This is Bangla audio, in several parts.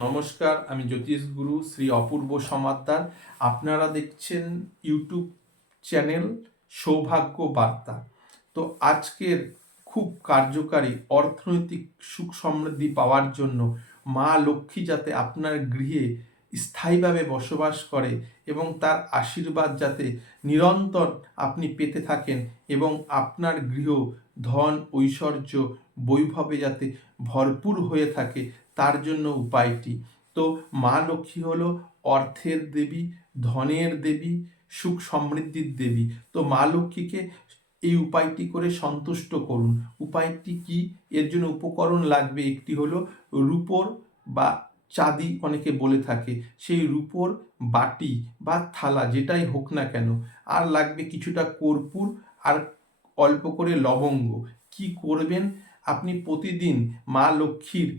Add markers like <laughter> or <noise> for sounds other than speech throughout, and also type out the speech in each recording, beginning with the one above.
নমস্কার, আমি জ্যোতিষ গুরু শ্রী অপূর্ব সমাদ্দার আপনারা দেখছেন ইউটিউব চ্যানেল সৌভাগ্য বার্তা। তো আজকের খুব কার্যকারী অর্থনৈতিক সুখ সমৃদ্ধি পাওয়ার জন্য মা লক্ষ্মী যাতে আপনার গৃহে স্থায়ীভাবে বসবাস করে এবং তার আশীর্বাদ যাতে নিরন্তর আপনি পেতে থাকেন এবং আপনার গৃহ ধন, ঐশ্বর্য বৈভবে যাতে ভরপুর হয়ে থাকে, তার জন্য উপায়টি। তো মা লক্ষ্মী হলো অর্থের দেবী, ধনের দেবী, সুখ সমৃদ্ধির দেবী। তো মা লক্ষ্মীকে এই উপায়টি করে সন্তুষ্ট করুন। উপায়টি কি? এর জন্য উপকরণ লাগবে একটি হলো রূপোর বা চাঁদি অনেকে বলে থাকে। সেই রূপোর বাটি বা থালা যেটাই হোক না কেন, আর লাগবে কিছুটা কর্পূর আর অল্প করে লবঙ্গ। কি করবেন? আপনি প্রতিদিন মা লক্ষ্মীর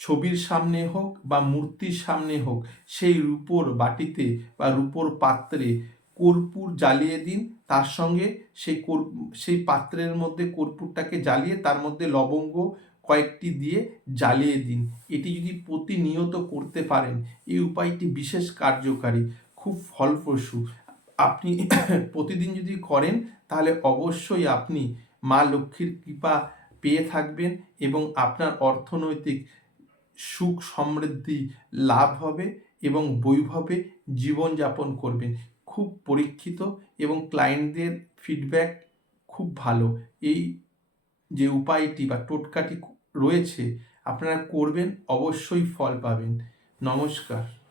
ছবির সামনে হোক বা মূর্তির সামনে হোক, সেই রূপোর বাটিতে বা রূপোর পাত্রে কর্পূর জ্বালিয়ে দিন। তার সঙ্গে সেই কর, সেই পাত্রের মধ্যে কর্পূরটাকে জ্বালিয়ে তার মধ্যে লবঙ্গ কয়েকটি দিয়ে জ্বালিয়ে দিন। এটি যদি প্রতিনিয়ত করতে পারেন, এই উপায়টি বিশেষ কার্যকারী, খুব ফলপ্রসূ। আপনি <coughs> প্রতিদিন যদি করেন, তাহলে অবশ্যই আপনি মা লক্ষ্মীর কৃপা পেয়ে থাকবেন এবং আপনার অর্থনৈতিক সুখ সমৃদ্ধি লাভ হবে এবং বৈভবে জীবনযাপন করবেন। খুব পরীক্ষিত এবং ক্লায়েন্টদের ফিডব্যাক খুব ভালো। এই যে উপায়টি বা টোটকাটি রয়েছে, আপনারা করবেন, অবশ্যই ফল পাবেন। নমস্কার।